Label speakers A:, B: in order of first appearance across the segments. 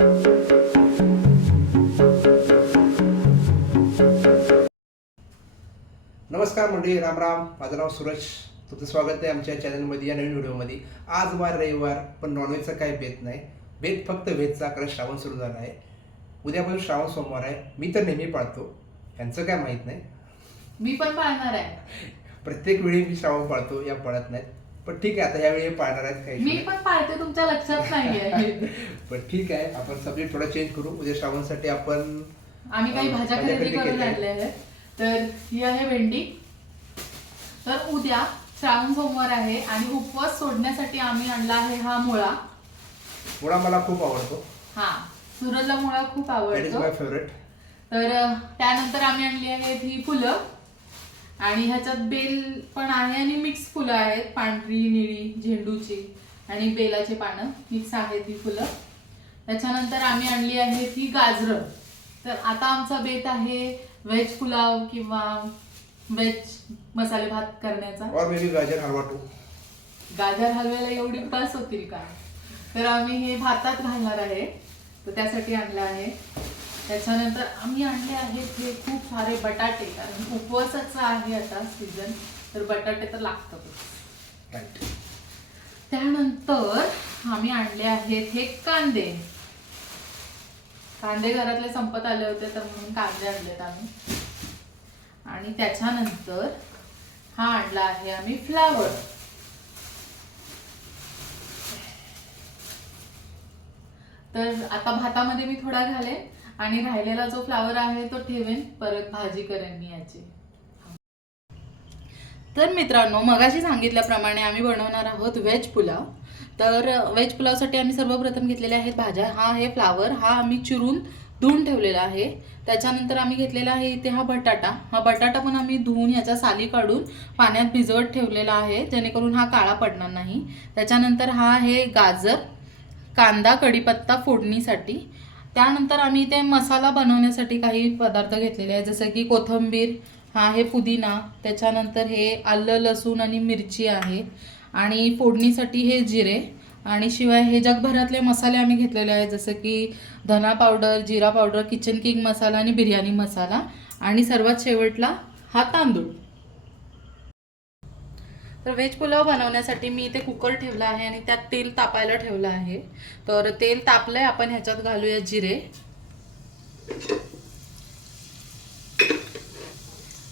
A: नमस्कार मंडळी राम राम. माझं नाव सूरज तुमचं स्वागत आहे आमच्या चॅनलमध्ये या नवीन व्हिडिओमध्ये. आज वार रविवार पण नॉनव्हेजचा काही बेत नाही. बेत फक्त व्हेजचा कारण श्रावण सुरू झाला आहे. उद्यापासून श्रावण सोमवार आहे. मी तर नेहमी पाळतो. यांचं काय माहीत नाही.
B: मी पण पाळणार आहे.
A: प्रत्येक वेळी मी श्रावण पाळतो या पाळत नाहीत. पण ठीक आहे आता यावेळी पाळणार आहेत काही
B: मी पण पाळते तुमच्या लक्षात नाहीये.
A: नाही. पण ठीक आहे आपण सब्जेक्ट थोडा चेंज करू. उद्या श्रावणसाठी आपण
B: आम्ही काही भाज्या
A: भाज्या
B: खरेदी
A: खरेदी
B: करून
A: केल्या.
B: आणल्या आहेत. तर ही आहे भेंडी. तर उद्या श्रावण सोमवार आहे आणि उपवास सोडण्यासाठी आम्ही आणला आहे हा मुळा.
A: मुळा मला खूप आवडतो.
B: हा सूरजला मुळा खूप
A: दॅट इज
B: आवडतो.
A: माय फेवरेट
B: तर अ, त्यानंतर आम्ही आणली आहेत ही फुलं. आणि ह्याच्यात बेल पण आहे आणि मिक्स फुलं आहेत पांढरी निळी झेंडूची आणि बेलाचे पानं. मिक्स आहेत ही फुलं. त्याच्यानंतर आम्ही आणली आहेत ही गाजरं. तर आता आमचा बेत आहे व्हेज पुलाव किंवा व्हेज मसाले भात करण्याचा.
A: और गाजर हलवा टू
B: गाजर हलव्याला एवढी बस होतील का? तर आम्ही हे भातात घालणार आहे. तर त्यासाठी आणलं आहे. त्याच्यानंतर आम्ही आणले आहेत हे खूप सारे बटाटे कारण उपवासाचा आहे आता सीझन तर बटाटे तर लागतातच. त्यानंतर आम्ही आणले आहेत हे कांदे. कांदे घरातले संपत आले होते तर म्हणून कांदे आणलेत आम्ही. आणि त्याच्यानंतर हा आणला आहे आम्ही फ्लावर. तर आता भातामध्ये मी थोडा घालेन. आणि राहिलेला जो फ्लावर आहे तो ठेवेन परत भाजी करेन मी याची. तर मित्रांनो मगाशी सांगितल्याप्रमाणे आम्ही बनवणार आहोत व्हेज पुलाव. तर व्हेज पुलावसाठी आम्ही सर्वप्रथम घेतलेल्या आहेत भाज्या. हा आहे फ्लावर हा आम्ही चिरून धुवून ठेवलेला आहे. त्याच्यानंतर आम्ही घेतलेला आहे इथे हा बटाटा. हा बटाटा पण आम्ही धुवून ह्याच्या साली काढून पाण्यात भिजवत ठेवलेला आहे जेणेकरून हा काळा पडणार नाही. त्याच्यानंतर हा आहे गाजर. कांदा कढीपत्ता फोडणीसाठी. त्यानंतर आम्ही इथे मसाला बनवण्यासाठी काही पदार्थ घेतलेले आहेत. जसं की कोथिंबीर हा आहे पुदिना त्याच्यानंतर हे आलं लसूण आणि मिरची आहे. आणि फोडणीसाठी हे जिरे आणि शिवाय हे जगभरातले मसाले आम्ही घेतलेले आहेत. जसं की धना पावडर जिरा पावडर किचन किंग मसाला आणि बिर्याणी मसाला. आणि सर्वात शेवटला हा तांदूळ. तर व्हेज पुलाव बनवण्यासाठी मी इथे कुकर ठेवला आहे आणि त्यात तेल तापायला ठेवलं आहे. तर तेल तापलं आहे आपण ह्याच्यात घालूया जिरे.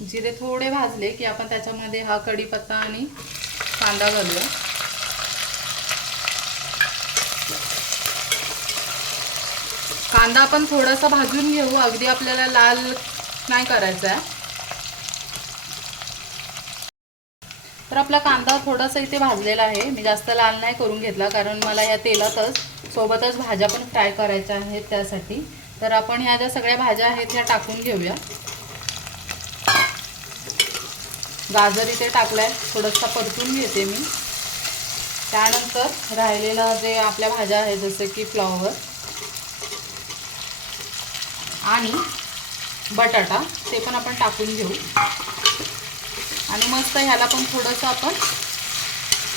B: जिरे थोडे भाजले की आपण त्याच्यामध्ये हा कढीपत्ता आणि कांदा घालूया. कांदा आपण थोडासा भाजून घेऊ अगदी आपल्याला लाल नाही करायचा आहे तर आपला कांदा थोडासा इथे भाजलेला आहे. मी जास्त लाल नाही करून घेतला कारण मला या तेलातच सोबतच भाज्या पण फ्राय करायच्या आहेत त्यासाठी. तर आपण ह्या ज्या सगळ्या भाज्या आहेत ह्या टाकून घेऊया. गाजर इथे टाकलाय थोडंसं परतून घेते मी. त्यानंतर राहिलेला जे आपल्या भाज्या आहेत जसं की फ्लॉवर आणि बटाटा ते पण आपण टाकून घेऊ. आणि मस्त ह्याला पण थोडंसं आपण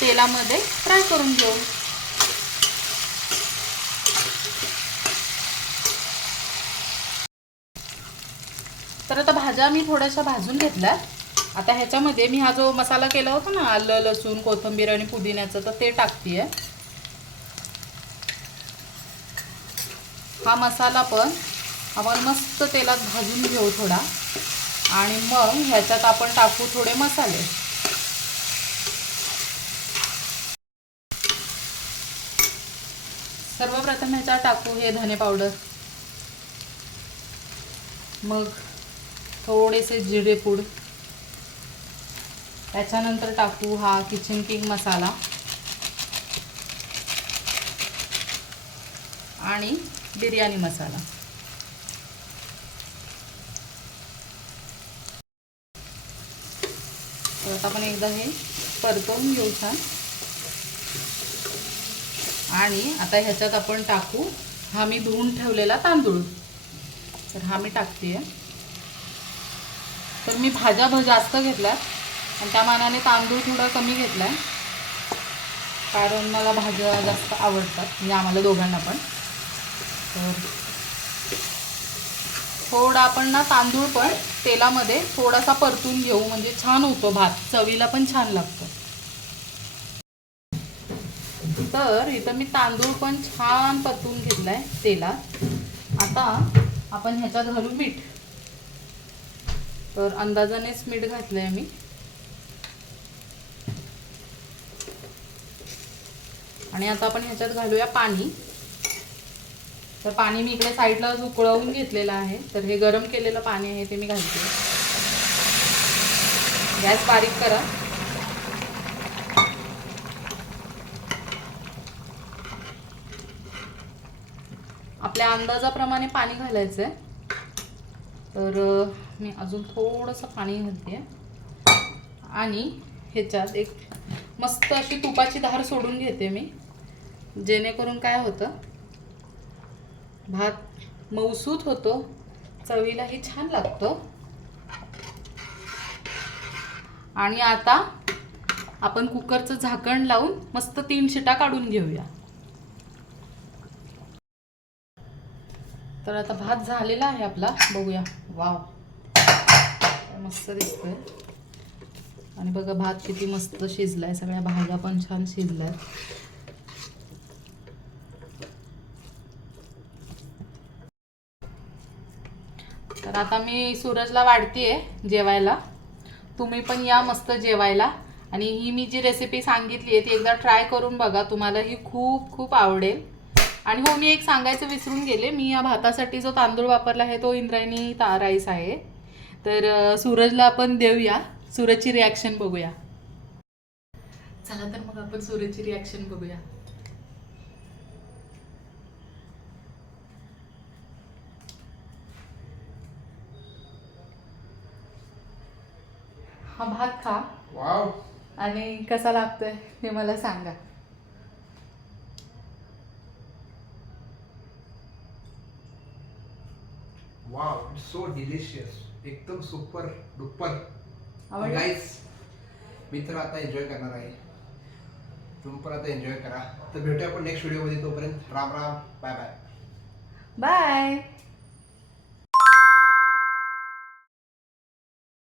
B: तेलामध्ये फ्राय करून घेऊ. तर आता भाज्या मी थोड्याशा भाजून घेतल्या आता ह्याच्यामध्ये मी हा जो मसाला केला होता ना आलं लसूण कोथिंबीर आणि पुदिन्याचं तर ते टाकते हा मसाला पण आपण मस्त तेलात भाजून घेऊ थोडा. आणि मग ह्याच्यात आपण टाकू थोडे मसाले. सर्वप्रथम ह्याच्यात टाकू हे धने पावडर. मग थोडेसे जिरे पूड. त्याच्यानंतर टाकू हा किचन किंग मसाला. आणि बिर्याणी मसाला. तर आता आपण एकदा हे परतवून घेऊ छान. आणि आता ह्याच्यात आपण टाकू हा मी धुवून ठेवलेला तांदूळ. तर हा मी टाकते तर मी भाज्या भ जास्त घेतल्या आणि त्या मानाने तांदूळ थोडा कमी घेतला आहे कारण मला भाज्या जास्त आवडतात. म्हणजे आम्हाला दोघांना पण. तर थोडा आपण ना तांदूळ पण तेलामध्ये थोडासा परतून घेऊ म्हणजे छान होतो भात. चवीला पण छान लागतो. तर इथं मी तांदूळ पण छान परतून घेतलाय तेलात. आता आपण ह्याच्यात घालू मीठ. तर अंदाजानेच मीठ घातलंय मी. आणि आता आपण ह्याच्यात घालूया पाणी. तर पाणी मी इकडे साईडला उकळवून घेतलेलं आहे. तर हे गरम केलेलं पाणी आहे ते मी घालते. गॅस बारीक करा. आपल्या अंदाजाप्रमाणे पाणी घालायचं आहे तर मी अजून थोडंसं पाणी घालते. आणि ह्याच्यात एक मस्त अशी तुपाची धार सोडून घेते मी. जेणेकरून काय होतं भात मऊसूत होतो. चवीलाही छान लागतो. आणि आता आपण कुकरचं झाकण लावून मस्त तीन शिटा काढून घेऊया. तर आता भात झालेला आहे आपला. बघूया. वाव. मस्त दिसतोय. आणि बघा भात किती मस्त शिजलाय. सगळ्या भाज्या पण छान शिजल्यात. आता मी सूरजला वाढतीये जेवायला. तुम्ही पण या मस्त जेवायला. आणि ही मी जी रेसिपी सांगितली आहे ती एकदा ट्राय करून बघा. तुम्हाला ही खूप खूप आवडेल. आणि हो मी एक सांगायचं विसरून गेले. मी या भातासाठी जो तांदूळ वापरला आहे तो इंद्रायणी ता राईस आहे. तर सूरजला आपण देऊया. सूरजची रिॲक्शन बघूया. चला तर मग आपण सूरजची रिॲक्शन बघूया. हा भात खा.
A: वाव.
B: आणि कसा लागतोय ते मला सांगा.
A: वाव सो डिलिशियस एकदम सुपर डुपर
B: आवडलं?
A: गाईस मी तर आता एन्जॉय करणार आहे. तुम्ही पण आता एन्जॉय करा. तर भेटूया आपण नेक्स्ट व्हिडिओमध्ये तोपर्यंत Ram Ram. Bye bye
B: bye